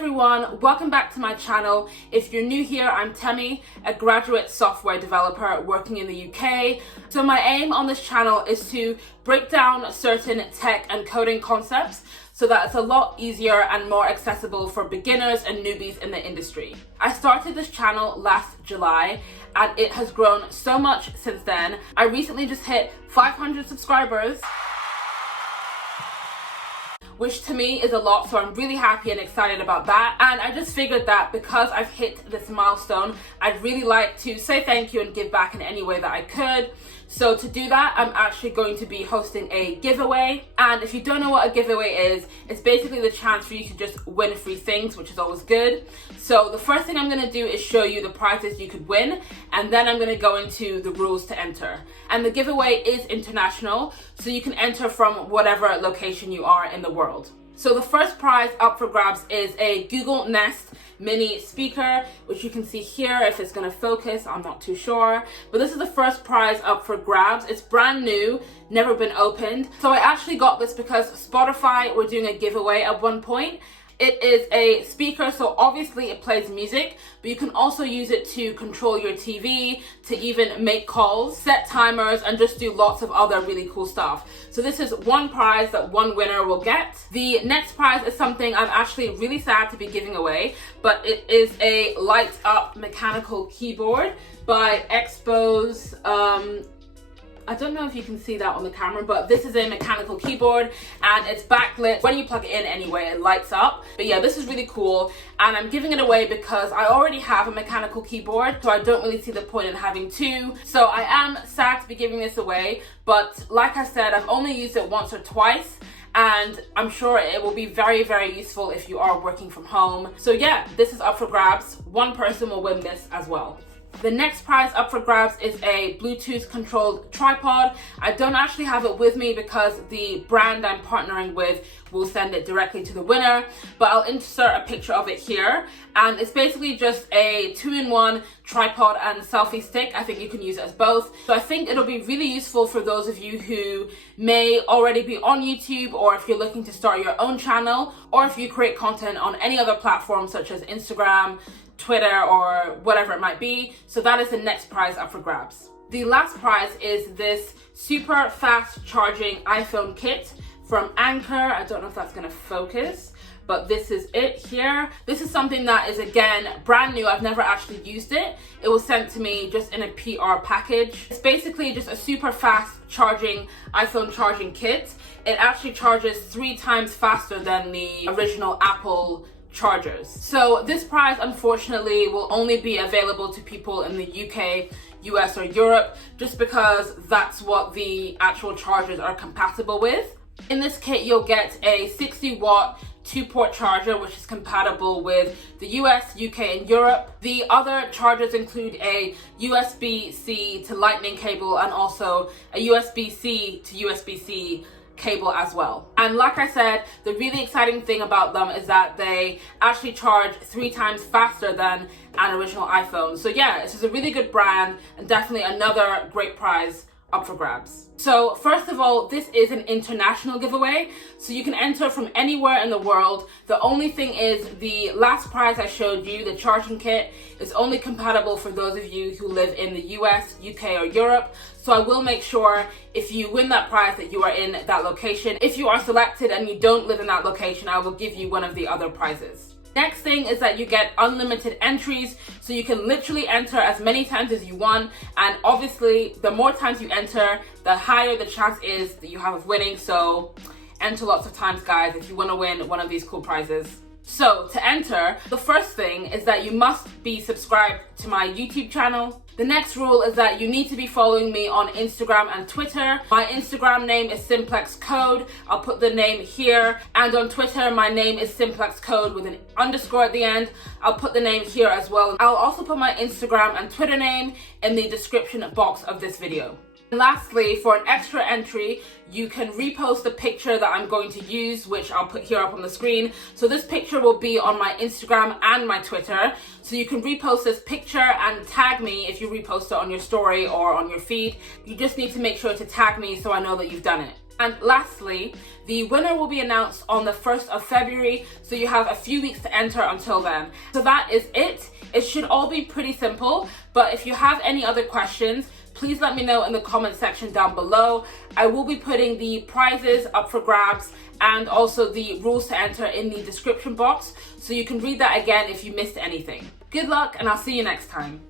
everyone, welcome back to my channel. If you're new here, I'm Temi, a graduate software developer working in the UK. So my aim on this channel is to break down certain tech and coding concepts so that it's a lot easier and more accessible for beginners and newbies in the industry. I started this channel last July and it has grown so much since then. I recently just hit 500 subscribers, which to me is a lot, so I'm really happy and excited about that. And I just figured that because I've hit this milestone, I'd really like to say thank you and give back in any way that I could. So to do that, I'm actually going to be hosting a giveaway. And if you don't know what a giveaway is, it's basically the chance for you to just win free things, which is always good. So the first thing I'm gonna do is show you the prizes you could win, and then I'm gonna go into the rules to enter. And the giveaway is international, so you can enter from whatever location you are in the world. So the first prize up for grabs is a Google Nest Mini speaker, which you can see here. If it's gonna focus, I'm not too sure. But this is the first prize up for grabs. It's brand new, never been opened. So I actually got this because Spotify were doing a giveaway at one point. It is a speaker, so obviously it plays music, but you can also use it to control your TV, to even make calls, set timers, and just do lots of other really cool stuff. So this is one prize that one winner will get. The next prize is something I'm actually really sad to be giving away, but it is a light up mechanical keyboard by Expose. I don't know if you can see that on the camera, but this is a mechanical keyboard and it's backlit. When you plug it in anyway, it lights up. But yeah, this is really cool and I'm giving it away because I already have a mechanical keyboard, so I don't really see the point in having two. So I am sad to be giving this away, but like I said, I've only used it once or twice, and I'm sure it will be very, very useful if you are working from home. So yeah, this is up for grabs. One person will win this as well. The next prize up for grabs is a Bluetooth controlled tripod. I don't actually have it with me because the brand I'm partnering with will send it directly to the winner, but I'll insert a picture of it here. And it's basically just a 2-in-1 tripod and selfie stick. I think you can use it as both. So I think it'll be really useful for those of you who may already be on YouTube, or if you're looking to start your own channel, or if you create content on any other platform such as Instagram, Twitter, or whatever it might be. So that is the next prize up for grabs. The last prize is this super fast charging iPhone kit from Anker. I don't know if that's gonna focus, but this is it here. This is something that is, again, brand new. I've never actually used it. It was sent to me just in a PR package. It's basically just a super fast charging iPhone charging kit. It actually charges 3 times faster than the original Apple chargers. So this prize unfortunately will only be available to people in the UK, US, or Europe, just because that's what the actual chargers are compatible with. In this kit you'll get a 60-watt 2-port charger, which is compatible with the US, UK, and Europe. The other chargers include a USB-C to Lightning cable and also a USB-C to USB-C cable as well. And like I said, the really exciting thing about them is that they actually charge 3 times faster than an original iPhone. So yeah, this is a really good brand and definitely another great prize up for grabs. So first of all, this is an international giveaway, so you can enter from anywhere in the world. The only thing is the last prize I showed you, the charging kit, is only compatible for those of you who live in the US, UK, or Europe. So I will make sure if you win that prize that you are in that location. If you are selected and you don't live in that location, I will give you one of the other prizes. Next thing is that you get unlimited entries, so you can literally enter as many times as you want, and obviously the more times you enter, the higher the chance is that you have of winning. So enter lots of times, guys, if you want to win one of these cool prizes. So to enter, the first thing is that you must be subscribed to my YouTube channel. The next rule is that you need to be following me on Instagram and Twitter. My Instagram name is Simplex Code. I'll put the name here. And on Twitter, my name is Simplex Code with an underscore at the end. I'll put the name here as well. I'll also put my Instagram and Twitter name in the description box of this video. Lastly, for an extra entry, you can repost the picture that I'm going to use, which I'll put here up on the screen. So this picture will be on my Instagram and my Twitter. So you can repost this picture and tag me if you repost it on your story or on your feed. You just need to make sure to tag me so I know that you've done it. And lastly, the winner will be announced on the 1st of February, so you have a few weeks to enter until then. So that is it. It should all be pretty simple, but if you have any other questions, please let me know in the comment section down below. I will be putting the prizes up for grabs and also the rules to enter in the description box, so you can read that again if you missed anything. Good luck, and I'll see you next time.